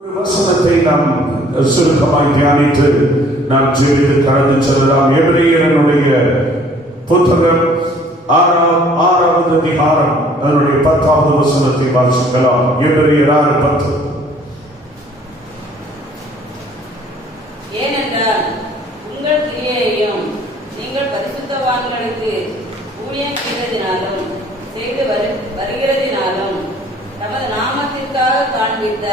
வசனத்தை நாம் சுருக்கமாய் தியானித்து நாம் ஜெபித்து கடந்து செல்லலாம். எபிரேயருடைய புத்தகம் 6வது அதிகாரம் அதனுடைய 10வது வசனத்தை வாசிக்கலாம். எபிரேயர் 6:10. ஏனென்றால் உங்கள் கிரியையையும் நீங்கள் பரிசுத்தவான்களுக்கு ஊழியம் செய்ததினாலும் செய்து வருகிறதினாலும் தமது நாமத்திற்காக காண்பித்த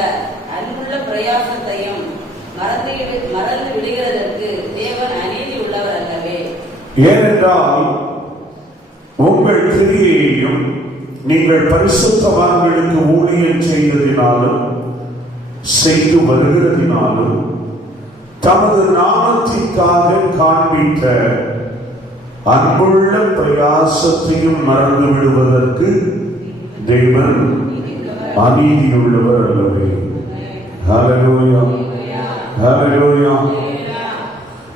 அன்புள்ள பிரயாசத்தையும் மறந்து விடுகிறதற்கு தேவன் அநீதி உள்ளவர் அல்லவே. ஏனென்றால் உங்கள் கிரியையையும் நீங்கள் பரிசுத்தவான்களுக்கு ஊழியம் செய்ததினாலும் செய்து வருகிறதினாலும் தமது நாமத்திற்காக காண்பித்த அன்புள்ள பிரயாசத்தையும் மறந்து விடுவதற்கு தேவன் அநீதியுள்ளவர் அல்லவே. ஹல்லேலூயா, ஹல்லேலூயா.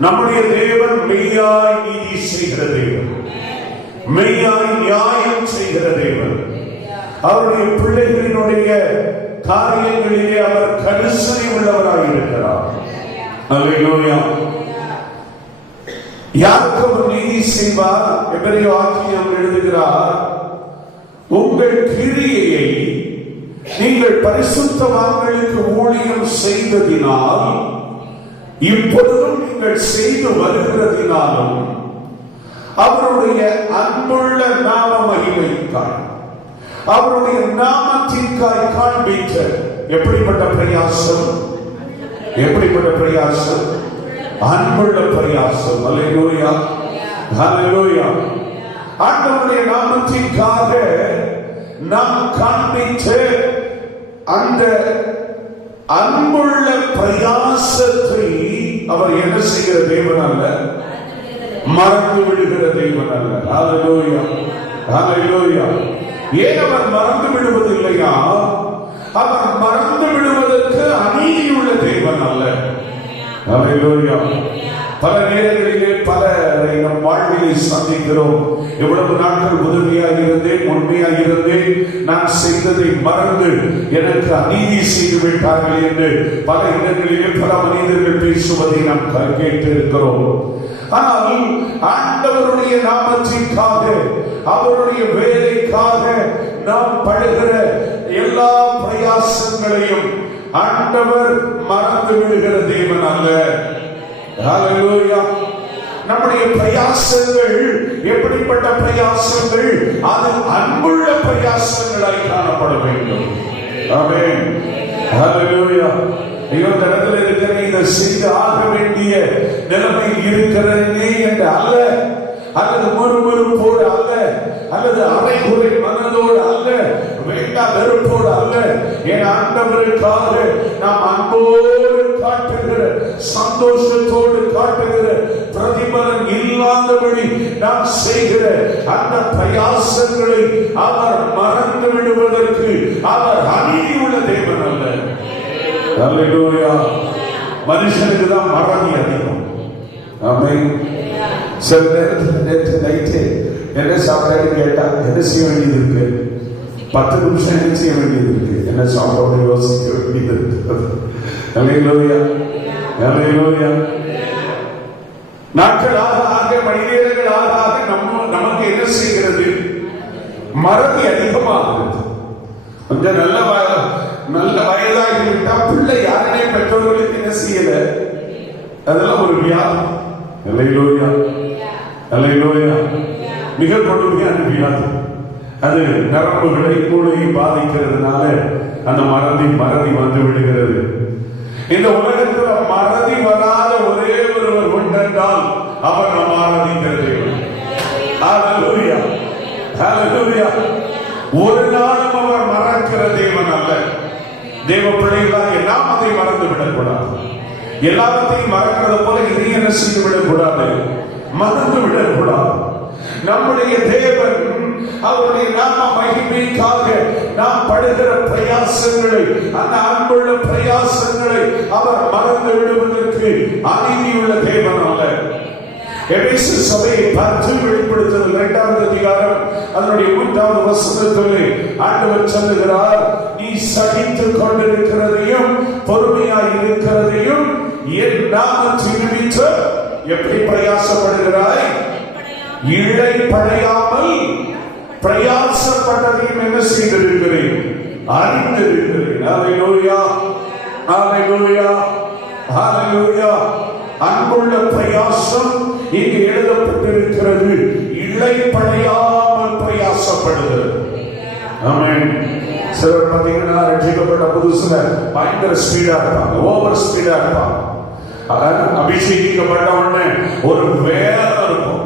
நம்முடைய தேவன் மெய்யாய் நீதி செய்கிற தேவன், மெய்யாய் நியாயம் செய்கிற தேவன். அவருடைய பிள்ளைகளினுடைய காரியங்களிலே அவர் கரிசனை உள்ளவராய் இருக்கிறார். ஹல்லேலூயா. யாருக்கு அவர் நீதி செய்வார்? எபிரேய வாக்கியம் எழுதுகிறார், உங்கள் கிரியையை நீங்கள் பரிசுத்தவான்களுக்கு ஊழியம் செய்ததினால் இப்பொழுதும் நீங்கள் செய்து வருகிறதினாலும் அவருடைய அன்புள்ள நாம மகிமைக்காய் அவருடைய நாமத்திற்காய் காண்பித்த எப்படிப்பட்ட பிரயாசம், எப்படிப்பட்ட பிரயாசம், அன்புள்ள பிரயாசம். ஹல்லேலூயா, ஹல்லேலூயா. ஆண்டவருடைய நாமத்திற்காக நாம் காண்பித்த அந்த அன்புள்ள பிரயாசத்தை அவர் என்ன செய்கிற தேவன் அல்ல, மறந்து விடுகிற தேவன் அல்ல. ஹல்லேலூயா, ஹல்லேலூயா. ஏன் அவர் மறந்து விடுவதில்லையா? அவர் மறந்து விடுவதற்கு அநீதியுள்ள தேவன் அல்ல. ஹல்லேலூயா. பல நேரங்களிலே பலரை நம் வாழ்விலே சந்திக்கிறோம். எவ்வளவு நாட்கள் உதவியாக இருந்தேன், உண்மையாக இருந்தேன், நான் செய்ததை மறந்து எனக்கு அநீதி செய்து விட்டார்கள் என்று பல இடங்களிலே பல மனிதர்கள் பேசுவதை நாம் கேட்டிருக்கிறோம். ஆனால் ஆண்டவருடைய நாமத்திற்காக அவருடைய வேலைக்காக நாம் படுகிற எல்லா பிரயாசங்களையும் ஆண்டவர் மறந்து விடுகிற தேவன் அல்ல. ஹல்லேலூயா. நம்முடைய பிரயாசங்கள் எப்படிப்பட்ட பிரயாசங்கள்? அது அன்புள்ள பிரயாசங்களாய் காணப்பட வேண்டும். ஆமென். ஹல்லேலூயா. இந்த இடத்துல இருக்கிற இதை செய்து ஆக வேண்டிய நிலைமை இருக்கிறதே என்று அல்ல, அல்லது முறுமுறுப்போடு அல்ல, அல்லது அரைகுறை மனதோடு அல்ல, வேண்டா வெறுப்போடு அல்ல. என் ஆண்டவருக்காக நாம் அன்போடு காட்டுகிற, சந்தோஷத்தோடு காட்டுகிற, பிரதிபலன் இல்லாதபடி நாம் செய்கிற அந்த பிரயாசங்களை அவர் மறந்து விடுவதற்கு அவர் அநீதி உள்ள தேவன் அல்ல. ஹல்லேலூயா. மனுஷனுக்கு தான் மறதி அதிகம். ஆமென். சில நேரத்தில் நேற்று நைட்டு என்ன சாப்பிட்டாரு கேட்டா என்ன செய்ய வேண்டியது இருக்கு? 10 நிமிஷம் என்ன செய்ய வேண்டியது இருக்கு? என்ன சாப்பிட யோசிக்க வேண்டியது இருக்கு. ஹல்லேலூயா, ஹல்லேலூயா. நாட்களாக ஆக, மணி நேரங்கள் ஆக நமக்கு என்ன செய்கிறது? மறதி அதிகமாகிறது. கொஞ்சம் நல்ல வயதாகிவிட்டா பிள்ளை யாருனே பெற்றோர்களுக்கு என்ன செய்யல, அதெல்லாம் ஒரு வியாதி. ஹல்லேலூயா, ஹல்லேலூயா. மிக கொடுமையான வியாதி. அது நரம்புகளை மூளையை பாதிக்கிறதுனால அந்த மறதி வந்து விடுகிறது. இந்த உலகத்தில் மறதி வராத ஒரே ஒருவர் உண்டென்றால் அவர் நம் ஆராதிக்கிறது. ஹல்லேலூயா, ஹல்லேலூயா. ஒரு நாளும் அவர் மறக்கிற தேவன் அல்ல. தேவ பிள்ளைகளாக நாம் அதை மறந்து விடக்கூடாது. எல்லாத்தையும் மறக்கிறது போல இதையும் என்ன செய்து விடக்கூடாது, மறந்து விடக்கூடாது. நம்முடைய தேவன் அவருடைய நாம மகிமைக்காக நாம் படுகிற பிரயாசங்களை, அந்த அன்புள்ள பிரயாசங்களை அவர் மறந்து விடுவதற்கு அநீதியுள்ள தேவன் அல்ல. எபேசு சபையை பார்த்து வெளிப்படுத்துதல் 2வது அதிகாரம் அதனுடைய 3வது வசனத்திலே ஆண்டவர் சொல்லுகிறார், நீ சகித்துக் கொண்டிருக்கிறதையும் பொறுமை எப்படி பிரயாசப்படுகிறாய்? இழைப்படையாமல் பிரயாசப்பட்டதையும் என்ன செய்திருக்கிறேன்? அறிந்திருக்கிறேன். ஹல்லேலூயா, ஹல்லேலூயா, ஹல்லேலூயா. அன்புள்ள பிரயாசம் இங்கு எழுதப்பட்டிருக்கிறது. இழைப்படையாமல் பிரயாசப்படுகிறது. ஆமென். சிலர் பார்த்தீங்கன்னா ரட்சிக்கப்பட்ட புதுசுல பயங்கர ஸ்பீடா இருப்பாங்க, ஓவர் ஸ்பீடா இருப்பாங்க. அபிஷேகிக்கப்பட்ட உடனே ஒரு வேகம் இருக்கும்.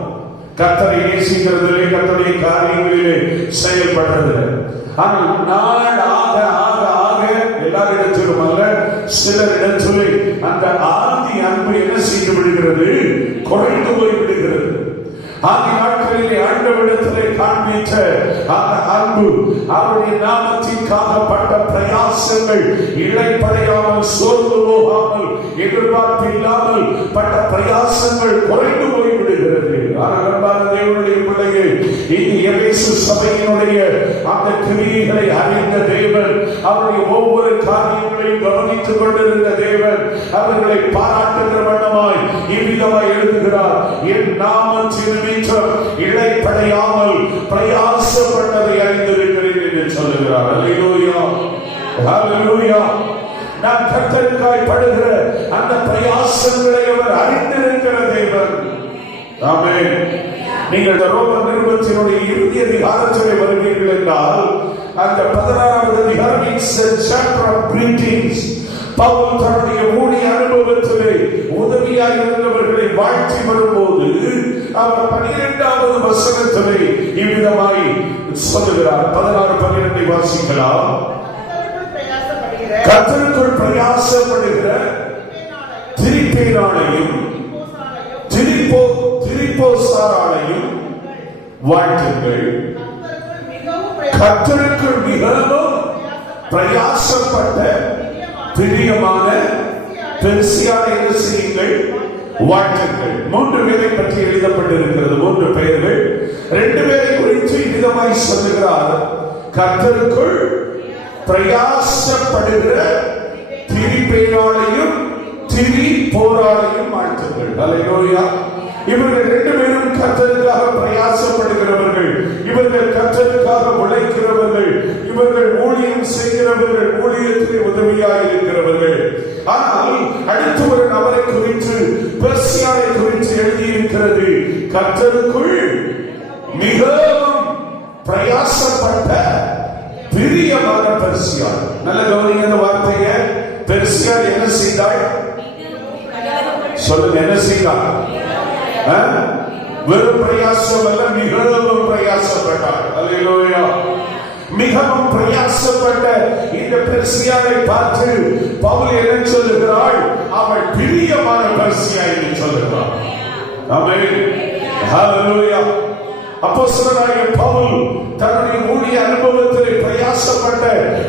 கர்த்தரை நேசிக்கிறதிலே, கர்த்தருடைய காரியங்களிலே செயல்படுறதில்லை. ஆனால் நாள் ஆக ஆக ஆக எல்லாரிடத்திலும் அல்ல, சிலரிடத்திலே அந்த ஆதி அன்பு என்ன செய்து விடுகிறது? குறைந்து போய் விடுகிறது. ஆதி நாட்களிலே ஆண்டவரிடத்திலே காண்பித்த அந்த அன்பு, அவருடைய நாமத்திற்காக பட்ட பிரயாசங்கள், இழைப்படையாமல் சோர்ந்து போகாமல் எதிர்பார்ப்பு இல்லாமல் பட்ட பிரயாசங்கள் குறைந்து போய் விடுகிறது. ஆனால் அன்பான தேவனுடைய பிள்ளைகள், இங்கு எபேசு சபையினுடைய அந்த கிரியைகளை அறிந்த தேவன், அவருடைய ஒவ்வொரு காரியங்களையும் கவனித்துக் கொண்டிருந்த தேவன், அவர்களை பாராட்டுகிற வண்ணமாய் இவ்விதமாய் எழுதுகிறார். என் நாமத்தின் நிமித்தம் இழைப்படையாமல் பிரயாசப்பட்டதை அறிந்திருக்கிறேன் என்று சொல்லுகிறார். அல்லேலூயா, அல்லேலூயா. நான் கர்த்தருக்காய் படுகிற அந்த பிரயாசங்களை அவர் அறிந்திருக்கிற தேவன். ஆமென். நீங்கள் ரோமர் நிருபத்தினுடைய இறுதி அதிகாரத்திலே வருவீர்கள் என்றால், அந்த 16வது அதிகாரம் it's a chapter of greetings. Paul தன்னுடைய ஊழிய அனுபவத்திலே உதவியாக இருந்தவர்களை வாழ்த்தி வரும்போது அவர் 12வது வசனத்திலே இவ்விதமாய் சொல்லுகிறார். 16-12 வாசிக்கலாம். கர்த்தருக்குள் பிரயாசப்படுகிற திரிபேராளையும் திரிபோசாராளையும் வாழ்த்துங்கள். கர்த்தருக்குள் மிகவும் பிரயாசப்பட்ட பிரியமான பெர்சியாளை என்ன செய்யுங்கள்? வாழ்த்துங்கள். 3 பேரை பற்றி எழுதப்பட்டிருக்கிறது. 3 பெயர்கள். 2 பேரை குறித்து விதமாய் சொல்லுகிறார். கர்த்தருக்குள் பிரயாசப்படுகிற திரிபேராளையும் திரிபோராளையும் வாழ்த்துங்கள். அல்லேலூயா. இவர்கள் 2 பேரும் கர்த்தருக்காக பிரயாசப்படுகிறவர்கள், இவர்கள் கர்த்தருக்காக உழைக்கிறவர்கள், இவர்கள் ஊழியம் செய்கிறவர்கள், ஊழியத்திலே உதவியாக இருக்கிறவர்கள். ஆனால் அடுத்து ஒரு நபரை குறித்து, பெர்சியாவை குறித்து எழுதியிருக்கிறது. கர்த்தருக்குள் மிகவும் பிரயாசப்பட்ட பிரியமான பெர்சியா. நல்ல கவனிங்க இந்த வார்த்தையை. பெர்சியா என்ன செய்தாள்? சொல்லுங்க, என்ன செய்தாள்? வெறும் பிரயாசம் அல்ல, மிகவும் பிரயாசப்பட்டார். அல்லேலூயா. மிகவும் பிரயாசப்பட்ட இந்த பெர்சியாவை பார்த்து பவுல் என்ன சொல்லுகிறாள்? அவள் பிரியமான பெர்சியா என்று சொல்லுகிறார். ஆமென், ஹல்லேலூயா. அப்போஸ்தலனாகிய பவுல் தன்னுடைய ஊழிய அனுபவத்திலே பிரயாசப்பட்ட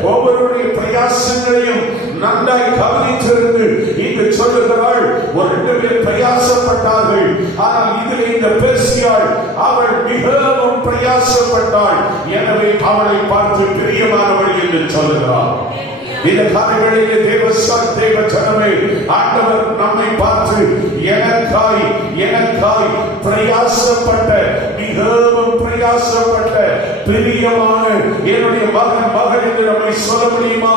ஒவ்வொருடைய பிரயாசங்களையும் நன்றாய் கவனித்திருந்து இங்கு சொல்லுகிறாள். ஒரு 2 பேர் பிரயாசப்பட்டார்கள். ஆனால் இதில் இந்த பெர்சியாள் அவள் மிகவும் பிரயாசப்பட்டாள். எனவே அவளை பார்த்து பிரியமானவள் என்று சொல்லுகிறார். இந்த காலங்களிலே தேவ ஜனமே, ஆண்டவர் நம்மை பார்த்து எனக்காய் பிரயாசப்பட்ட, மிகவும் பிரயாசப்பட்ட பிரியமான என்னுடைய மகன் என்று நம்மை சொல்ல முடியுமா?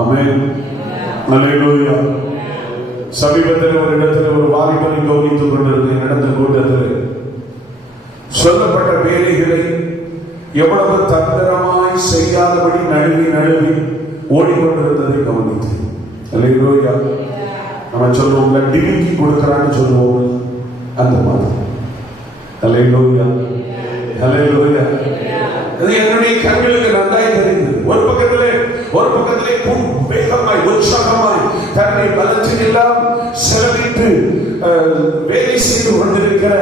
ஆமென், அல்லேலூயா. சமீபத்தில் ஒரு இடத்துல ஒரு வாலிபனை கவனித்துக் கொண்டிருந்தேன். நடந்த கூட்டத்தில் சொல்லப்பட்ட வேலைகளை எவ்வளவு தந்திரமாய் செய்யாதபடி நழுவி ஓடிக்கொண்டிருந்ததை கவனித்தேன். அல்லேலூயா. நம்ம சொல்லுவோம்ல, டிமிக்கி கொடுக்கிறான்னு சொல்லுவோம், அந்த மாதிரி. அல்லேலூயா, அல்லேலூயா. அது என்னுடைய கண்களுக்கு நன்றாய் தெரிந்தது. ஒரு பக்கத்திலே வேகமாய் உற்சாகமாய் தன்னை பலத்தில் எல்லாம் செலவிட்டு வேலை செய்து கொண்டிருக்கிற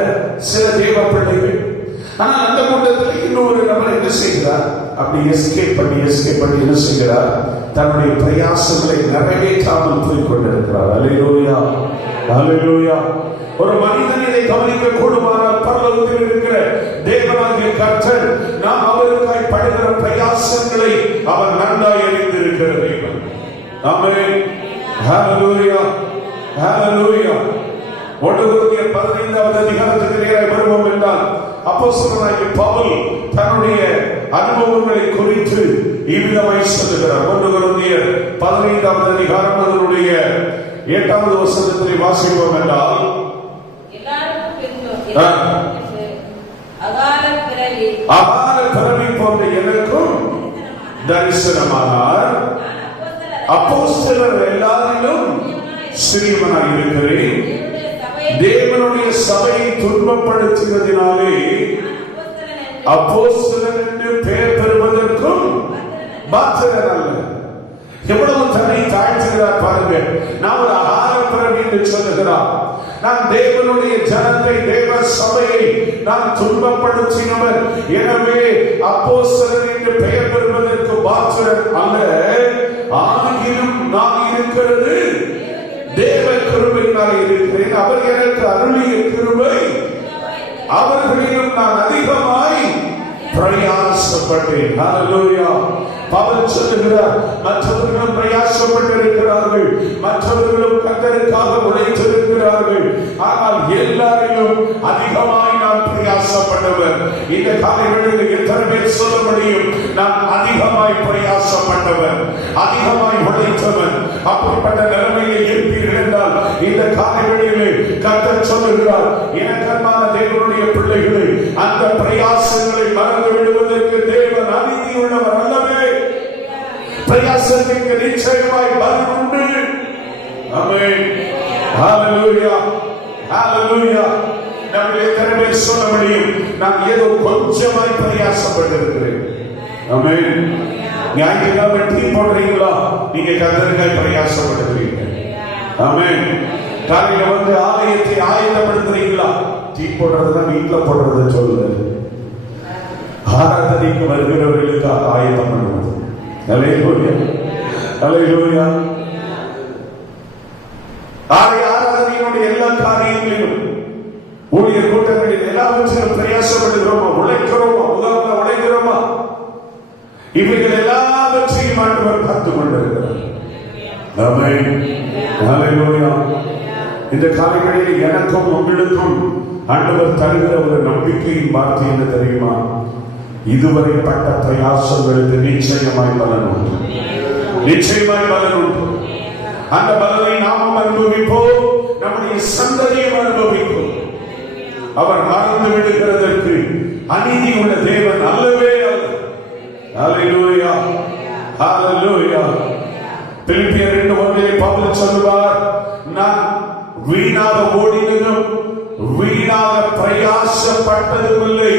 சில தேவ பிள்ளைகள். ஆனால் அந்த கூட்டத்தில் இன்னொரு நபர் என்ன செய்கிறார்? அப்படி எஸ்கேப் பண்ணி என்ன செய்கிறார்? தன்னுடைய பிரயாசங்களை நிறைவேற்றாமல் போய் கொண்டிருக்கிறார். அல்லேலூயா, அல்லேலூயா. ஒரு மனிதன் இதை கவனிக்க கூடுமானால் பரலோகத்தில் இருக்கிற தேவனாகிய கர்த்தர் நாம் அவருக்காய் படுகிற பிரயாசங்களை அவர் நன்றாய் அறிந்திருக்கிற தேவன். ஆமென், ஹல்லேலூயா, ஹல்லேலூயா. 1 கொரிந்தியர் 15வது அதிகாரத்துக்கு நேராக வருவோம் என்றால் அப்போஸ்தலனாகிய பவுல் தன்னுடைய அனுபவங்களை குறித்து இவ்விதமாய் சொல்லுகிறார். 1 கொரிந்தியர் 15வது அதிகாரம் அதனுடைய 8வது வசனத்தை வாசிப்போம் என்றால், அகால பிறவி போன்ற எனக்கும் தரிசனமானார். அப்போஸ்தலர் எல்லாரிலும் சிறியவனாய் இருக்கிறேன். தேவனுடைய சபையை துன்பப்படுத்துவதனாலே அப்போஸ்தலன் என்று பெயர் பெறுவதற்கும் பாத்திரன் அல்ல. எவ்வளவு தன்னை தாழ்த்துகிறார் பாருங்க. நான் ஒரு அகால பிறவி என்று சொல்லுகிறார். நான் தேவனுடைய ஜனத்தை, தேவ சபையை நான் துன்பப்படுத்தினவர். எனவே அப்போஸ்தலன் என்று பெயர் பெறுவதற்கு பாத்திரன் அல்ல. ஆகிலும் நான் இருக்கிறது தேவ கிருபையினாலே இருக்கிறேன். அவர் எனக்கு அருளிய கிருபை, அவர்களிலும் நான் அதிகமாய் பிரயாசப்பட்டேன். ஹல்லேலூயா. பவுல் சொல்லுகிறார், மற்றவர்களும் பிரயாசப்பட்டிருக்கிறார்கள், மற்றவர்களும் கர்த்தருக்காக உழைத்திருக்கிறார்கள். ஆனால் எல்லாரிலும் அதிகமாய் நான் பிரயாசப்பட்டவர். இந்த காலைகளில் எத்தனை பேர் சொல்ல முடியும், நான் அதிகமாய் பிரயாசப்பட்டவர், அதிகமாய் உழைத்தவர்? அப்படிப்பட்ட நிலைமையில் இருப்பீர்கள் என்றால் இந்த காலைகளிலே கர்த்தர் சொல்லுகிறார், எனக்கு அன்பான தேவனுடைய பிள்ளைகளை, அந்த பிரயாசங்களை மறந்து விடுவதற்கு தேவன் அநீதி உள்ளவர் அல்லவே. பிரயாசத்திற்கு நிச்சயமாய் பலன் உண்டு. ஆமென். ஹல்லேலூயா, ஹல்லேலூயா. நம்ம எத்தனை பேர் சொல்ல முடியும், நான் ஏதோ கொஞ்சமாய் பிரயாசப்பட்டிருக்கிறேன்? ஆமென். ஞாயிற்றுக்கிழமை டீ போடுறீங்களா? நீங்க கர்த்தருக்காய் பிரயாசப்படுகிறீங்க. ஆமென். காலையில வந்து ஆலயத்தை ஆயத்தப்படுத்துறீங்களா? டீ போடுறதுதான் வீட்டுல போடுறத சொல்லுது. ஆராதனைக்கு வருகிறவர்களுக்காக ஆயத்தம் பண்ணுவது. ஹல்லேலூயா, ஹல்லேலூயா. ஆராதனையினுடைய எல்லா காரியங்களிலும், ஊழியர் கூட்டங்களில் எல்லாவற்றிலும் பிரயாசப்படுகிறோமா? உழைக்கிறோமா? உலகத்துல உழைக்கிறோமா? இவைகள் எல்லாவற்றையும் ஆண்டவர் பார்த்துக் கொண்டிருக்கிறார். ஆமென். ஹல்லேலூயா. இந்த காலங்களில் எனக்கும் உங்களுக்கும் ஆண்டவர் தருகிற ஒரு நம்பிக்கையின் வார்த்தை என்ன தெரியுமா? இதுவரை பட்ட பிரயாசங்களுக்கு நிச்சயமாய் பலன் உண்டு, நிச்சயமாய் பலன் உண்டு. அந்த பலனை நாமும் அனுபவிப்போம், நம்முடைய சந்ததியும் அனுபவிப்போம். அவர் மறந்து விடுகிறதற்கு அநீதி உள்ள தேவன் அல்லவே அல்ல. ஹல்லேலூயா, ஹல்லேலூயா. பிலிப்பியர் 2:1 பவுல் சொல்வார், நான் வீணாக ஓடினதும் வீணாக பிரயாசப்பட்டதும் இல்லை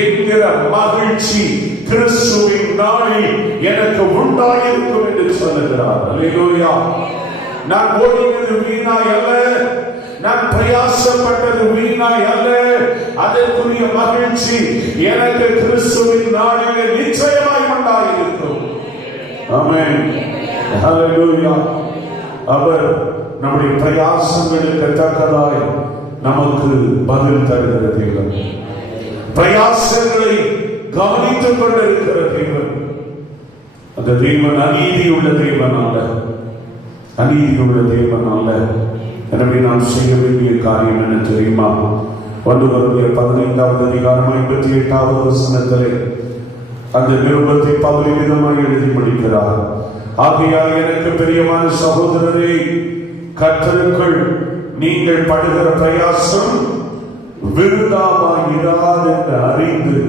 என்கிற மகிழ்ச்சி கிறிஸ்துவின் நாளில் எனக்கு உண்டாயிருக்கும் என்று சொல்லுகிறார். ஹல்லேலூயா. நான் ஓடினது வீணாய் அல்ல, நான் பிரயாசப்பட்டது வீணாய் அல்ல. அதற்குரிய மகிழ்ச்சி எனக்கு கிறிஸ்துவின் நாளிலே நிச்சயமாய் உண்டாயிருக்கும். ஆமென். ஹல்லேலூயா. அவர் நம்முடைய பிரயாசங்களுக்கு தக்கதாய் நமக்கு பதில் தருகிற தேவன், பிரயாசங்களை கவனித்துக் கொண்டிருக்கிற தேவன். அந்த தேவன் அநீதி உள்ள தேவன் அல்ல, அநீதி உள்ள தேவன் அல்ல. எனவே நாம் செய்ய வேண்டிய காரியம் என்ன தெரியுமா? 1 கொரிந்தியர் 15வது அதிகாரம் 58வது வசனத்திலே அந்த நிருபத்தை பவுல் விதமாக எழுதி முடிக்கிறார். ஆகையால் எனக்கு பிரியமான சகோதரரே, கர்த்தருக்குள் நீங்கள் படுகிற பிரயாசம் விருதாவாயிராது என்று அறிந்து,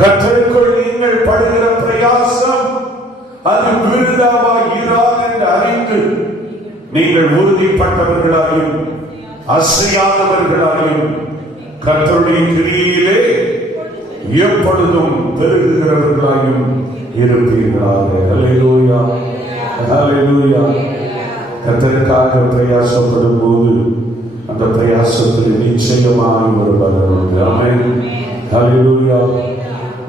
கர்த்தருக்குள் நீங்கள் படுகிற பிரயாசம் அது விருதாவாயிராது என்று அறிந்து, நீங்கள் உறுதிப்பட்டவர்களாயும் அசையாதவர்களாயும் கர்த்தருடைய கிரியிலே எப்பொழுதும் பெருகுகிறவர்களாயும் இருப்பீர்களாக. ஹல்லேலூயா, ஹல்லேலூயா. கர்த்தருக்காக பிரயாசப்படும் போது அந்த பிரயாசத்தில் நிச்சயமாக ஒரு பலன் உண்டு. ஆமென். ஹல்லேலூயா.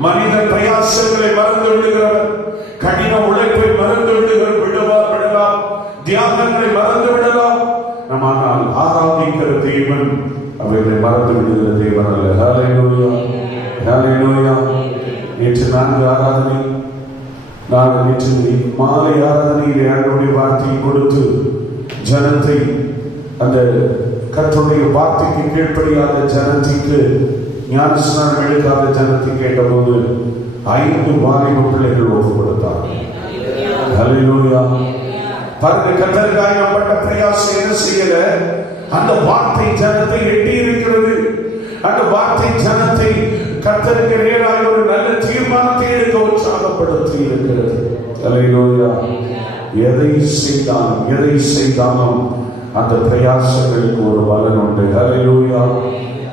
மனித பிரயாசங்களை மறந்து விடுகிறவர், கடின உழைப்பை மறந்து விடலாம், தியாகங்களை மறந்து விடலாம். ஆனால் ஆராதிக்கிற தேவன் அவைகளை மறந்து விடுகிற தேவன் அல்ல. ஹல்லேலூயா, ஹல்லேலூயா. நேற்று 4 ஆராதனை, நேற்று மாலை ஆராதனையில் ஆண்டவருடைய வார்த்தையை கொடுத்து ஜனத்தை அந்த கர்த்தருடைய வார்த்தைக்கு கீழ்ப்படியாத ஜனத்திற்கு ஞானஸ்நானம் எடுக்காத ஜனத்தை கேட்டபோது 5 வாலிப பிள்ளைகள் ஒப்பு கொடுத்தார். ஹல்லேலூயா. பாருங்க, கர்த்தருக்காக பட்ட பிரயாசம் என்ன செய்யல? அந்த வார்த்தை ஜனத்தை எட்டி இருக்கிறது. அந்த வார்த்தை ஜனத்தை கர்த்தருக்கு நேராக ஒரு நல்ல தீர்மானத்தை எடுக்க உற்சாகப்படுத்தி இருக்கிறது. ஹல்லேலூயா. எதை செய்தாலும் அந்த பிரயாசங்களுக்கு ஒரு பலன் உண்டு. ஹல்லேலூயா.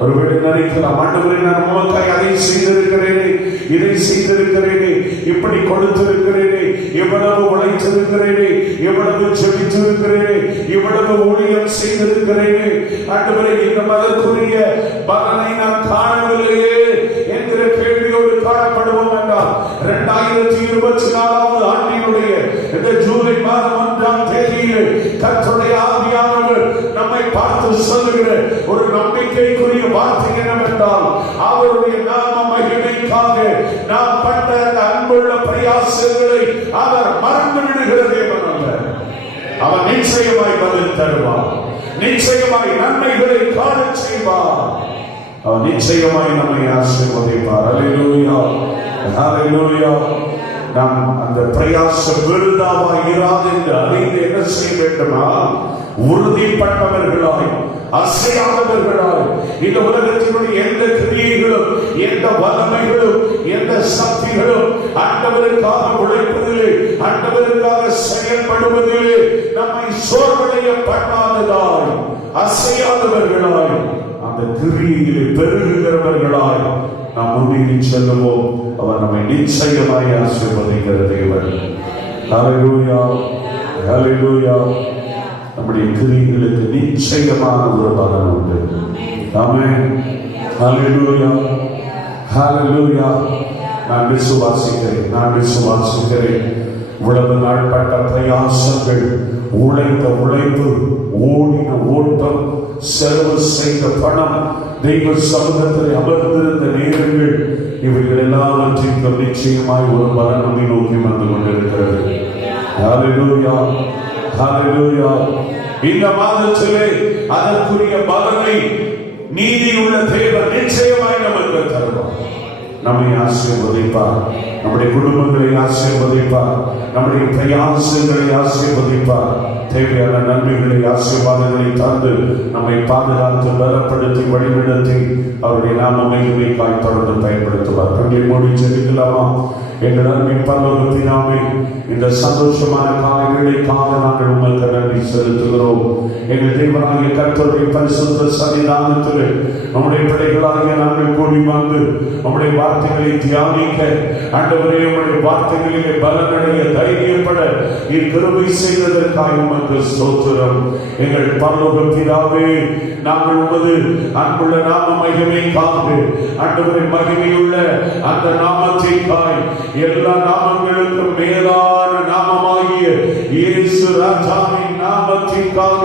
ஒருவேளை நினைக்கலாம், ஆண்டவரே நான் உமக்காய் அதை செய்திருக்கிறேனே, இதை செய்திருக்கிறேனே, இப்படி கொடுத்திருக்கிறேனே, இவ்வளவு உழைத்திருக்கிறேனே, இவ்வளவு ஜெபித்திருக்கிறேனே, இவ்வளவு ஊழியம் செய்திருக்கிறேனே, ஆண்டவரே இந்த மதற்குரிய பலனை நான் காணவில்லையே என்கிற கேள்வியோடு காணப்படுவோம் என்றால் 2024 ஆண்டினுடைய இந்த ஜூலை மாதம் 1ஆம் தேதியில் கர்த்தருடைய ஆவியானவர் நம்மை பார்த்து சொல்லுகிற ஒரு நம்பிக்கைக்குரிய வார்த்தை என்னவென்றால், அவருடைய நாம மகிமைக்காக நாம் பட்ட அன்புள்ள பிரயாசங்களை அவர் மறந்து விடுகிற தேவன் அல்ல. அவர் நிச்சயமாய் பதில் தருவார். நிச்சயமாய் நன்மைகளை காணச் செய்வார். அவர் நிச்சயமாய் நம்மை ஆசீர்வதிப்பார். ஹல்லேலூயா. ஹல்லேலூயா. நாம் அந்த பிரயாசம் விருதாவாய் இராது என்று அறிந்து என்ன செய்ய வேண்டுமா? உறுதிப்பட்டவர்களாய், அசையாதவர்களாய், இந்த உலகத்தினுடைய எந்த கிரியைகளும், எந்த வல்லமைகளும், எந்த சக்திகளும் ஆண்டவருக்காக உழைப்பதிலே, ஆண்டவருக்காக செயல்படுவதிலே நம்மை சோர்வடைய பண்ணாததாய், அசையாதவர்களாய், அந்த கிரியையிலே பெருகுகிறவர்களாய் நாம் முன்னேறி செல்லுவோம். அவர் நம்மை நிச்சயமாய் ஆசீர்வதிக்கிற தேவன். ஹல்லேலூயா. ஹல்லேலூயா. நம்முடைய கிரியைகளுக்கு நிச்சயமான ஒரு பலன் உண்டு. ஆமென். ஹல்லேலூயா. ஹல்லேலூயா. நான் விசுவாசிக்கிறேன். இவ்வளவு நாள் பட்ட பிரயாசங்கள், உழைத்த உழைப்பு, ஓடின ஓட்டம், செலவு செய்த பணம், தெய்வ சமூகத்தில் அமர்ந்திருந்த நேரங்கள், இவைகள் எல்லாவற்றிற்கும் நிச்சயமாய் ஒரு பலன் நம்மை நோக்கி வந்து கொண்டிருக்கிறது. ஹல்லேலூயா. ஹல்லேலூயா. இந்த மாதத்திலே அதற்குரிய பலனை நீதியுள்ள தேவன் நிச்சயமாய் நமக்கு தருவார். நம்மை ஆசீர்வதிப்பார். நம்முடைய குடும்பங்களை ஆசீர்வதிப்பார். நம்முடைய பிரயாசங்களை ஆசீர்வதிப்பார். தேவையான நன்மைகளை, ஆசீர்வாதங்களை தந்து நம்மை பாதுகாத்து பலப்படுத்தி வழிநடத்தி அவருடைய நாம மகிமைக்காய் தொடர்ந்து பயன்படுத்துவார். கண்ணை மூடி ஜெபிக்கலாமா? எங்கள் அன்பின் பரலோக பிதாவே, இந்த சந்தோஷமான காலைகளுக்காக நாங்கள் உங்களுக்கு நன்றி செலுத்துகிறோம். எங்கள் தேவனாகிய கர்த்தருடைய பரிசுத்த சன்னிதானத்தில் நம்முடைய பிள்ளைகளாகிய நாங்கள் கூடி வந்து நம்முடைய வார்த்தைகளை தியானிக்க, ஆண்டவரே உம்முடைய வார்த்தைகளிலே பலனடைய தைரியப்பட கிருபை செய்ததற்காக உமக்கு ஸ்தோத்திரம். எங்கள் பரலோக பிதாவே, நாங்கள் உமது அன்புள்ள நாம மகிமைக்காக, ஆண்டவரே மகிமையுள்ள அந்த நாமத்திற்காய், எல்லா நாமங்களுக்கும் மேலான நாமமாகிய இயேசு ராஜாவின் நாமத்திற்காக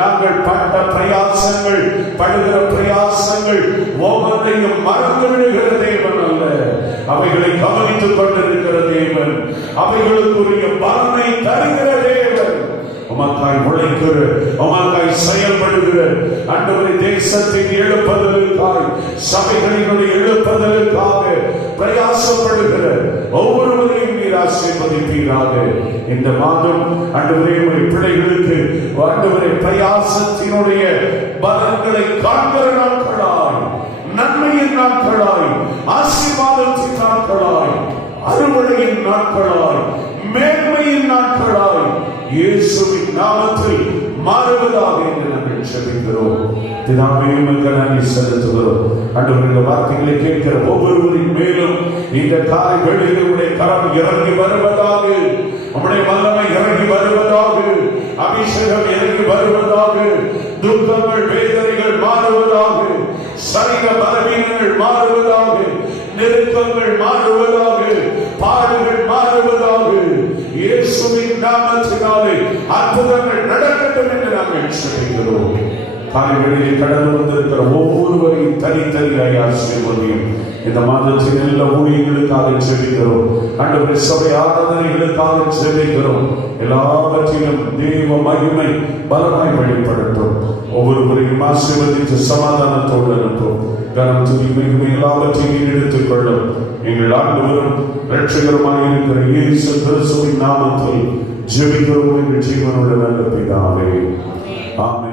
நாங்கள் பட்ட பிரயாசங்கள், படுகிற பிரயாசங்கள் ஒவ்வொன்றையும் மறந்து விடுகிற தேவன் அல்ல. அவைகளை கவனித்துக் கொண்டிருக்கிற தேவன், அவைகளுக்குரிய பலனை தருகிற தேவன். உமக்காய் உழைக்கிற, உமக்காய் செயல்படுகிற, ஆண்டவரே தேசத்தின் எழுப்புதலுக்காய், சபைகளினுடைய எழுப்புதலுக்காக பிரயாசப்படுகிற ஒவ்வொருவரையும் நீர் ஆசீர்வதிப்பீராக. இந்த மாதம் ஆண்டவரே உம்முடைய பிள்ளைகளுக்கு ஆண்டவரே பிரயாசத்தினுடைய பலன்களை காண்கிற நாட்களாய், நன்மையின் நாட்களாய், ஆசீர்வாதத்தின் நாட்களாய், அறுவடையின் நாட்களாய், மேன்மையின் நாட்களாய் இயேசுவின் நாமத்தில் மாறுவதாக என்று நாங்கள் ஜெபிக்கிறோம். பிதாவே, உமக்கு நன்றி செலுத்துகிறோம். ஆண்டவரே, இந்த வார்த்தைகளை கேட்கிற ஒவ்வொருவரின் மேலும் இந்த காலை வேளையில் உம்முடைய கரம் இறங்கி வருவதாக, உம்முடைய வல்லமை இறங்கி வருவதாக, அபிஷேகம் இறங்கி வருவதாக, துக்கங்கள், வேதனைகள் மாறுவதாக, சரீர பலவீனங்கள் மாறுவதாக, நெருக்கங்கள் மாறுவதாக, பாடுகள் மாறுவதாக, இயேசுவின் நாமத்தினாலே அற்புதங்கள் நடக்கட்டும் என்று நாங்கள் ஜெபிக்கிறோம். காலை வேளையில் கடந்து வந்திருக்கிற ஒவ்வொருவரையும் தனித்தனியாய் ஆசீர்வதியும். இந்த மாதத்தின் எல்லா ஊழியர்களுக்காக ஜெபிக்கிறோம். ஆண்டவரே, சபை ஆராதனைகளுக்காக ஜெபிக்கிறோம். எல்லாவற்றிலும் தேவ மகிமை பலமாய் வெளிப்படட்டும். ஒவ்வொருவரையும் ஆசீர்வதித்து சமாதானத்தோடு அனுப்பும். கனம் துதி மகிமை எல்லாவற்றையும் எடுத்துக் கொள்ளும். எங்கள் ஆண்டவரும் இரட்சகருமாய் இருக்கிற இயேசு கிறிஸ்துவின் நாமத்தில் ஜெபிக்கிறோம் எங்கள் ஜீவனுள்ள நல்ல பிதாவே. ஆமென்.